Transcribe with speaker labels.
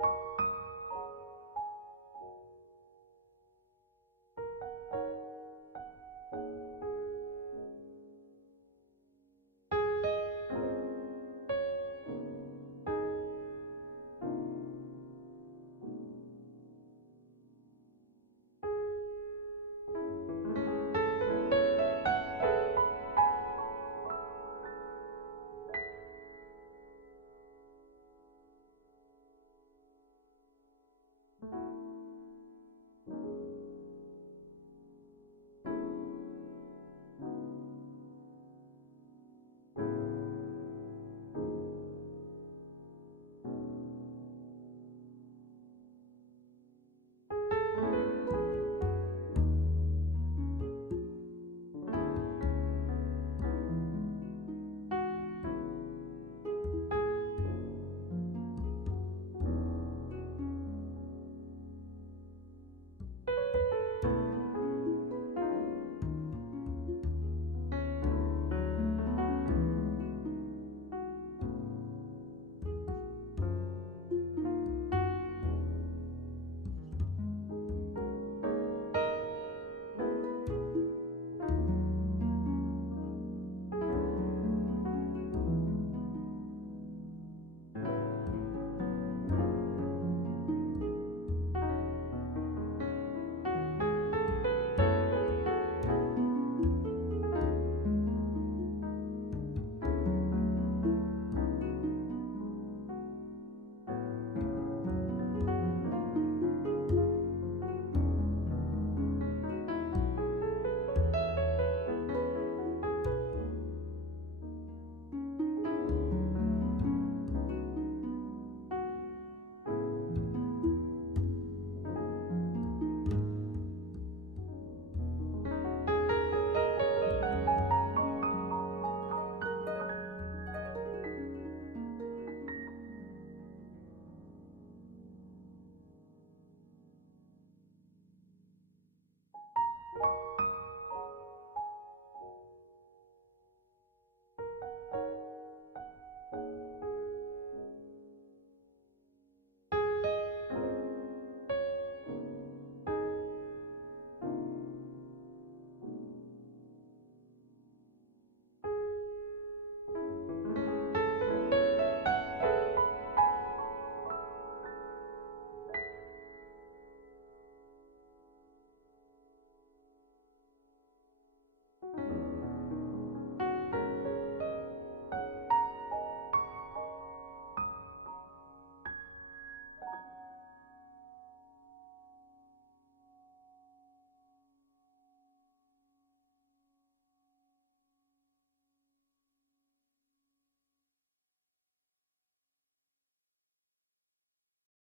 Speaker 1: you